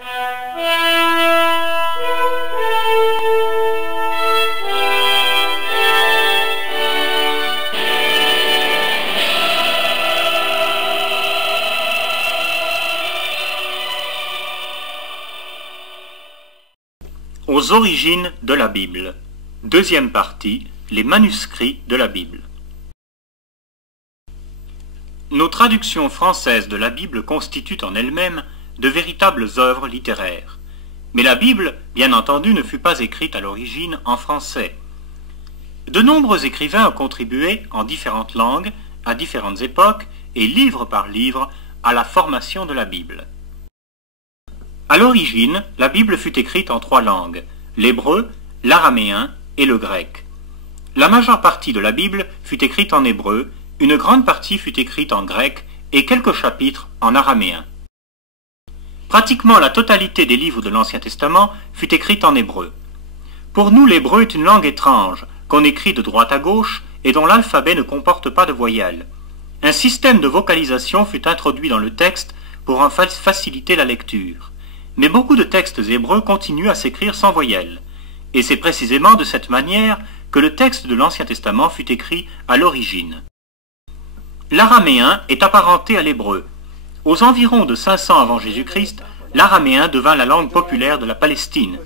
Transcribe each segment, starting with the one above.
Aux origines de la Bible. Deuxième partie, les manuscrits de la Bible. Nos traductions françaises de la Bible constituent en elles-mêmes de véritables œuvres littéraires. Mais la Bible, bien entendu, ne fut pas écrite à l'origine en français. De nombreux écrivains ont contribué en différentes langues, à différentes époques, et livre par livre, à la formation de la Bible. À l'origine, la Bible fut écrite en 3 langues, l'hébreu, l'araméen et le grec. La majeure partie de la Bible fut écrite en hébreu, une grande partie fut écrite en grec et quelques chapitres en araméen. Pratiquement la totalité des livres de l'Ancien Testament fut écrite en hébreu. Pour nous, l'hébreu est une langue étrange, qu'on écrit de droite à gauche et dont l'alphabet ne comporte pas de voyelles. Un système de vocalisation fut introduit dans le texte pour en faciliter la lecture. Mais beaucoup de textes hébreux continuent à s'écrire sans voyelles. Et c'est précisément de cette manière que le texte de l'Ancien Testament fut écrit à l'origine. L'araméen est apparenté à l'hébreu. Aux environs de 500 avant Jésus-Christ, l'araméen devint la langue populaire de la Palestine.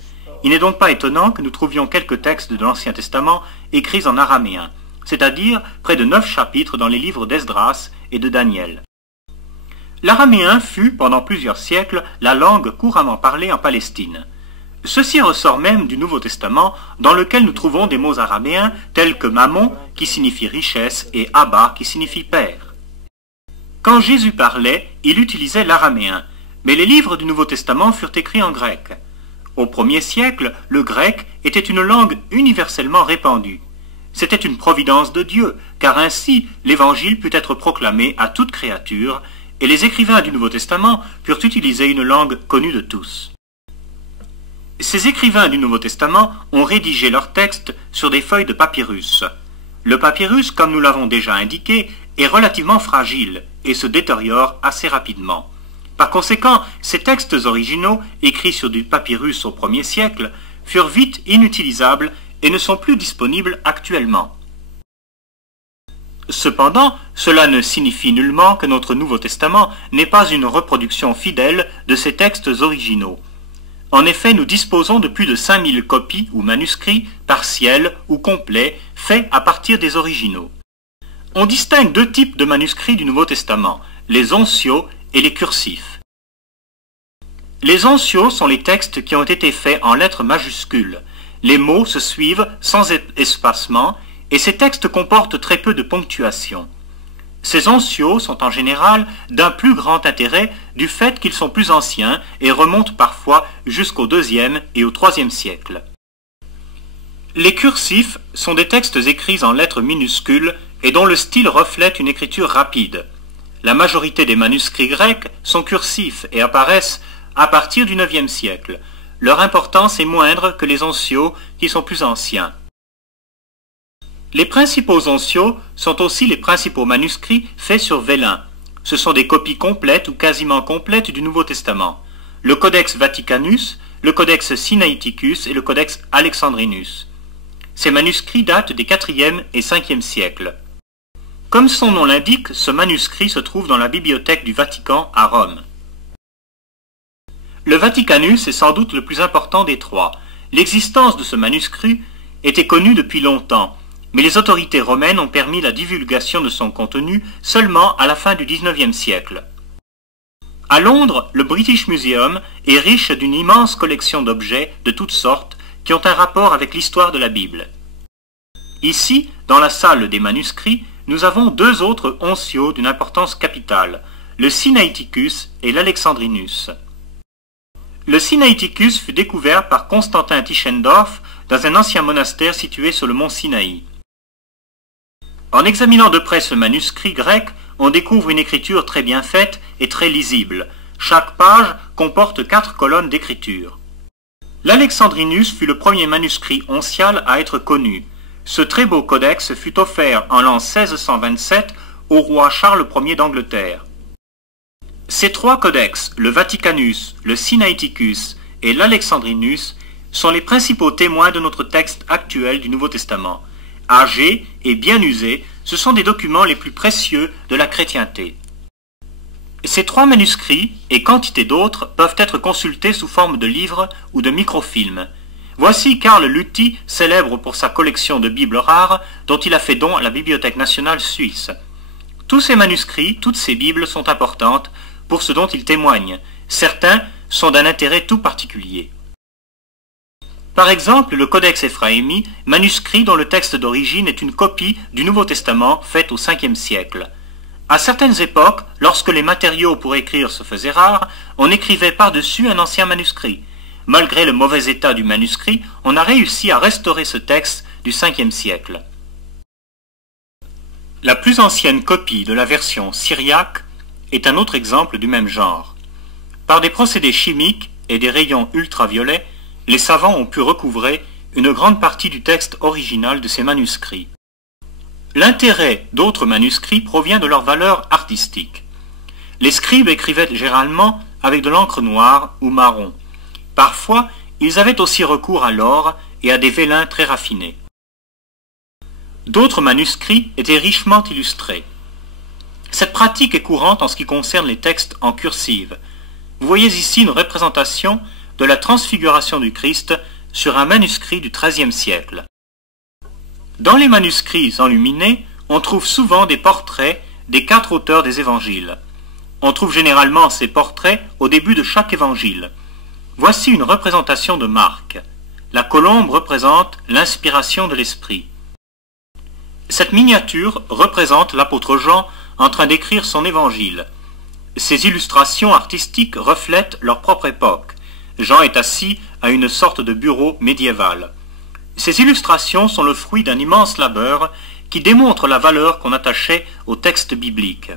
Il n'est donc pas étonnant que nous trouvions quelques textes de l'Ancien Testament écrits en araméen, c'est-à-dire près de 9 chapitres dans les livres d'Esdras et de Daniel. L'araméen fut, pendant plusieurs siècles, la langue couramment parlée en Palestine. Ceci ressort même du Nouveau Testament, dans lequel nous trouvons des mots araméens tels que mammon, qui signifie richesse, et abba, qui signifie père. Quand Jésus parlait, il utilisait l'araméen, mais les livres du Nouveau Testament furent écrits en grec. Au 1er siècle, le grec était une langue universellement répandue. C'était une providence de Dieu, car ainsi l'Évangile put être proclamé à toute créature, et les écrivains du Nouveau Testament purent utiliser une langue connue de tous. Ces écrivains du Nouveau Testament ont rédigé leurs textes sur des feuilles de papyrus. Le papyrus, comme nous l'avons déjà indiqué, est relativement fragile et se détériore assez rapidement. Par conséquent, ces textes originaux, écrits sur du papyrus au 1er siècle, furent vite inutilisables et ne sont plus disponibles actuellement. Cependant, cela ne signifie nullement que notre Nouveau Testament n'est pas une reproduction fidèle de ces textes originaux. En effet, nous disposons de plus de 5000 copies ou manuscrits, partiels ou complets, faits à partir des originaux. On distingue 2 types de manuscrits du Nouveau Testament, les onciaux et les cursifs. Les onciaux sont les textes qui ont été faits en lettres majuscules. Les mots se suivent sans espacement, et ces textes comportent très peu de ponctuation. Ces onciaux sont en général d'un plus grand intérêt du fait qu'ils sont plus anciens et remontent parfois jusqu'au 2e et au 3e siècle. Les cursifs sont des textes écrits en lettres minuscules et dont le style reflète une écriture rapide. La majorité des manuscrits grecs sont cursifs et apparaissent à partir du 9e siècle. Leur importance est moindre que les onciaux qui sont plus anciens. Les principaux onciaux sont aussi les principaux manuscrits faits sur vélin. Ce sont des copies complètes ou quasiment complètes du Nouveau Testament. Le Codex Vaticanus, le Codex Sinaiticus et le Codex Alexandrinus. Ces manuscrits datent des 4e et 5e siècles. Comme son nom l'indique, ce manuscrit se trouve dans la bibliothèque du Vatican à Rome. Le Vaticanus est sans doute le plus important des 3. L'existence de ce manuscrit était connue depuis longtemps, mais les autorités romaines ont permis la divulgation de son contenu seulement à la fin du XIXe siècle. À Londres, le British Museum est riche d'une immense collection d'objets de toutes sortes qui ont un rapport avec l'histoire de la Bible. Ici, dans la salle des manuscrits, nous avons 2 autres onciaux d'une importance capitale, le Sinaiticus et l'Alexandrinus. Le Sinaiticus fut découvert par Constantin Tischendorf dans un ancien monastère situé sur le mont Sinaï. En examinant de près ce manuscrit grec, on découvre une écriture très bien faite et très lisible. Chaque page comporte 4 colonnes d'écriture. L'Alexandrinus fut le premier manuscrit oncial à être connu. Ce très beau codex fut offert en l'an 1627 au roi Charles Ier d'Angleterre. Ces trois codex, le Vaticanus, le Sinaiticus et l'Alexandrinus, sont les principaux témoins de notre texte actuel du Nouveau Testament. Âgés et bien usés, ce sont des documents les plus précieux de la chrétienté. Ces trois manuscrits et quantité d'autres peuvent être consultés sous forme de livres ou de microfilms. Voici Karl Luthi, célèbre pour sa collection de Bibles rares, dont il a fait don à la Bibliothèque nationale suisse. Tous ces manuscrits, toutes ces Bibles sont importantes pour ce dont ils témoignent. Certains sont d'un intérêt tout particulier. Par exemple, le Codex Ephraimi, manuscrit dont le texte d'origine est une copie du Nouveau Testament faite au 5e siècle. À certaines époques, lorsque les matériaux pour écrire se faisaient rares, on écrivait par-dessus un ancien manuscrit. Malgré le mauvais état du manuscrit, on a réussi à restaurer ce texte du 5e siècle. La plus ancienne copie de la version syriaque est un autre exemple du même genre. Par des procédés chimiques et des rayons ultraviolets, les savants ont pu recouvrer une grande partie du texte original de ces manuscrits. L'intérêt d'autres manuscrits provient de leur valeur artistique. Les scribes écrivaient généralement avec de l'encre noire ou marron. Parfois, ils avaient aussi recours à l'or et à des vélins très raffinés. D'autres manuscrits étaient richement illustrés. Cette pratique est courante en ce qui concerne les textes en cursive. Vous voyez ici une représentation de la transfiguration du Christ sur un manuscrit du XIIIe siècle. Dans les manuscrits enluminés, on trouve souvent des portraits des 4 auteurs des évangiles. On trouve généralement ces portraits au début de chaque évangile. Voici une représentation de Marc. La colombe représente l'inspiration de l'Esprit. Cette miniature représente l'apôtre Jean en train d'écrire son évangile. Ces illustrations artistiques reflètent leur propre époque. Jean est assis à une sorte de bureau médiéval. Ces illustrations sont le fruit d'un immense labeur qui démontre la valeur qu'on attachait aux textes bibliques.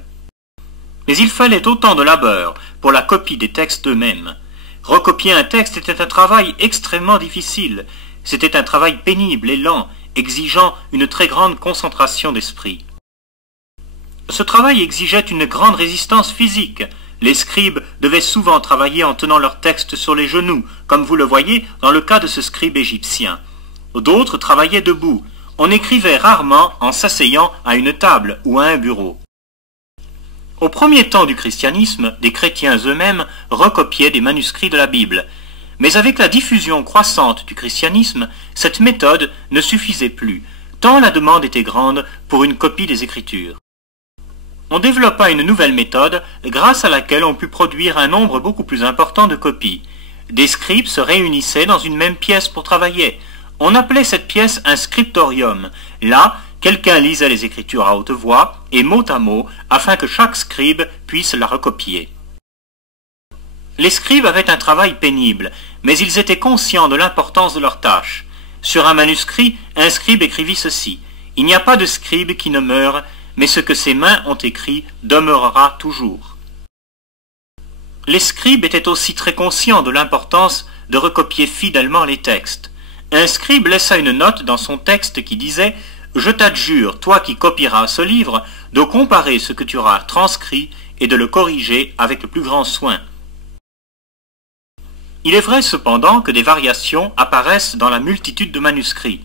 Mais il fallait autant de labeur pour la copie des textes eux-mêmes. Recopier un texte était un travail extrêmement difficile. C'était un travail pénible et lent, exigeant une très grande concentration d'esprit. Ce travail exigeait une grande résistance physique. Les scribes devaient souvent travailler en tenant leur texte sur les genoux, comme vous le voyez dans le cas de ce scribe égyptien. D'autres travaillaient debout. On écrivait rarement en s'asseyant à une table ou à un bureau. Au premier temps du christianisme, des chrétiens eux-mêmes recopiaient des manuscrits de la Bible. Mais avec la diffusion croissante du christianisme, cette méthode ne suffisait plus, tant la demande était grande pour une copie des Écritures. On développa une nouvelle méthode grâce à laquelle on put produire un nombre beaucoup plus important de copies. Des scribes se réunissaient dans une même pièce pour travailler. On appelait cette pièce un scriptorium. Là, quelqu'un lisait les Écritures à haute voix et mot à mot afin que chaque scribe puisse la recopier. Les scribes avaient un travail pénible, mais ils étaient conscients de l'importance de leur tâche. Sur un manuscrit, un scribe écrivit ceci: « Il n'y a pas de scribe qui ne meure, mais ce que ses mains ont écrit demeurera toujours. » Les scribes étaient aussi très conscients de l'importance de recopier fidèlement les textes. Un scribe laissa une note dans son texte qui disait « Je t'adjure, toi qui copieras ce livre, de comparer ce que tu auras transcrit et de le corriger avec le plus grand soin. » Il est vrai cependant que des variations apparaissent dans la multitude de manuscrits.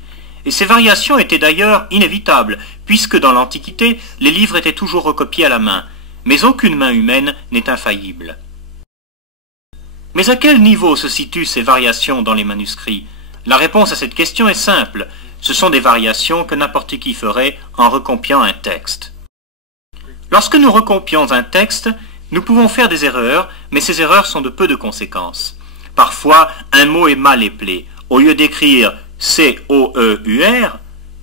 Et ces variations étaient d'ailleurs inévitables, puisque dans l'Antiquité, les livres étaient toujours recopiés à la main. Mais aucune main humaine n'est infaillible. Mais à quel niveau se situent ces variations dans les manuscrits? La réponse à cette question est simple. Ce sont des variations que n'importe qui ferait en recopiant un texte. Lorsque nous recopions un texte, nous pouvons faire des erreurs, mais ces erreurs sont de peu de conséquences. Parfois, un mot est mal épelé. Au lieu d'écrire C-O-E-U-R,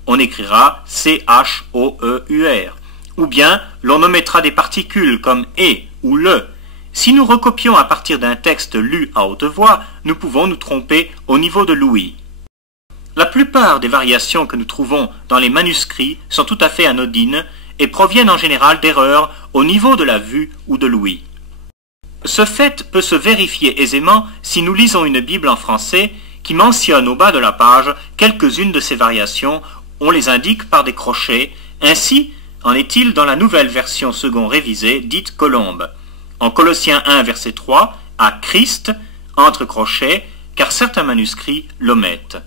on écrira C-H-O-E-U-R. Ou bien, l'on omettra des particules comme « et » ou « le ». Si nous recopions à partir d'un texte lu à haute voix, nous pouvons nous tromper au niveau de l'ouïe. La plupart des variations que nous trouvons dans les manuscrits sont tout à fait anodines et proviennent en général d'erreurs au niveau de la vue ou de l'ouïe. Ce fait peut se vérifier aisément si nous lisons une Bible en français qui mentionne au bas de la page quelques-unes de ces variations. On les indique par des crochets. Ainsi en est-il dans la nouvelle version second révisée, dite Colombe. En Colossiens 1, verset 3, à Christ, entre crochets, car certains manuscrits l'omettent.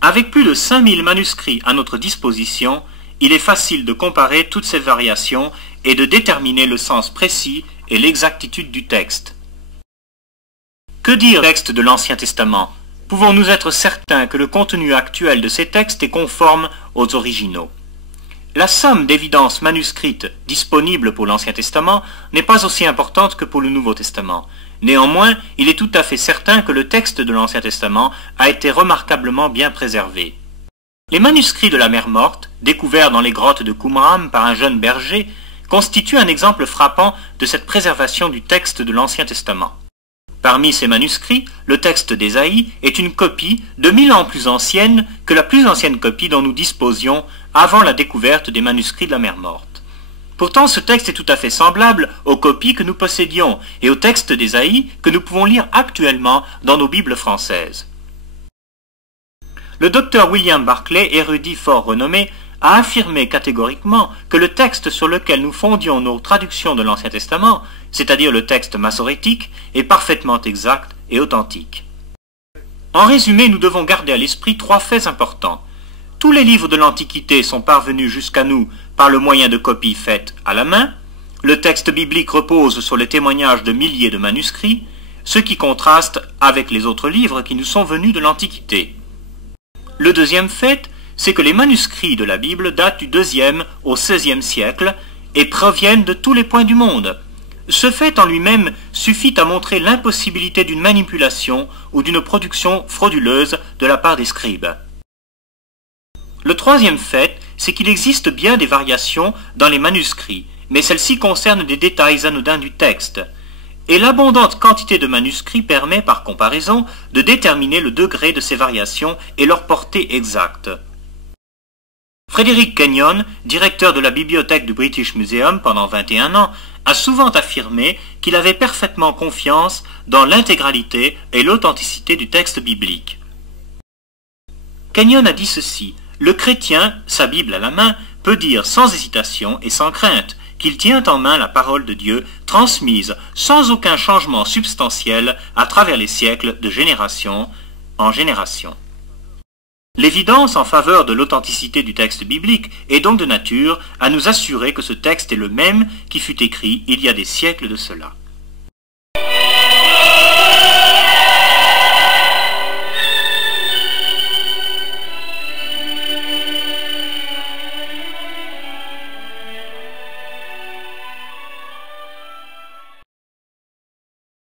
Avec plus de 5000 manuscrits à notre disposition, il est facile de comparer toutes ces variations et de déterminer le sens précis et l'exactitude du texte. Que dire des textes de l'Ancien Testament? Pouvons-nous être certains que le contenu actuel de ces textes est conforme aux originaux? La somme d'évidences manuscrites disponibles pour l'Ancien Testament n'est pas aussi importante que pour le Nouveau Testament. Néanmoins, il est tout à fait certain que le texte de l'Ancien Testament a été remarquablement bien préservé. Les manuscrits de la mer Morte, découverts dans les grottes de Qumran par un jeune berger, constituent un exemple frappant de cette préservation du texte de l'Ancien Testament. Parmi ces manuscrits, le texte d'Ésaïe est une copie de 1000 ans plus ancienne que la plus ancienne copie dont nous disposions avant la découverte des manuscrits de la mer Morte. Pourtant, ce texte est tout à fait semblable aux copies que nous possédions et au texte d'Ésaïe que nous pouvons lire actuellement dans nos Bibles françaises. Le docteur William Barclay, érudit fort renommé, a affirmé catégoriquement que le texte sur lequel nous fondions nos traductions de l'Ancien Testament, c'est-à-dire le texte massorétique, est parfaitement exact et authentique. En résumé, nous devons garder à l'esprit 3 faits importants. Tous les livres de l'Antiquité sont parvenus jusqu'à nous par le moyen de copies faites à la main. Le texte biblique repose sur les témoignages de milliers de manuscrits, ce qui contraste avec les autres livres qui nous sont venus de l'Antiquité. Le deuxième fait, c'est que les manuscrits de la Bible datent du IIe au XVIe siècle et proviennent de tous les points du monde. Ce fait en lui-même suffit à montrer l'impossibilité d'une manipulation ou d'une production frauduleuse de la part des scribes. Le troisième fait, c'est qu'il existe bien des variations dans les manuscrits, mais celles-ci concernent des détails anodins du texte. Et l'abondante quantité de manuscrits permet, par comparaison, de déterminer le degré de ces variations et leur portée exacte. Frederick Kenyon, directeur de la bibliothèque du British Museum pendant 21 ans, a souvent affirmé qu'il avait parfaitement confiance dans l'intégralité et l'authenticité du texte biblique. Kenyon a dit ceci: « Le chrétien, sa Bible à la main, peut dire sans hésitation et sans crainte qu'il tient en main la parole de Dieu, transmise sans aucun changement substantiel à travers les siècles de génération en génération. » L'évidence en faveur de l'authenticité du texte biblique est donc de nature à nous assurer que ce texte est le même qui fut écrit il y a des siècles de cela.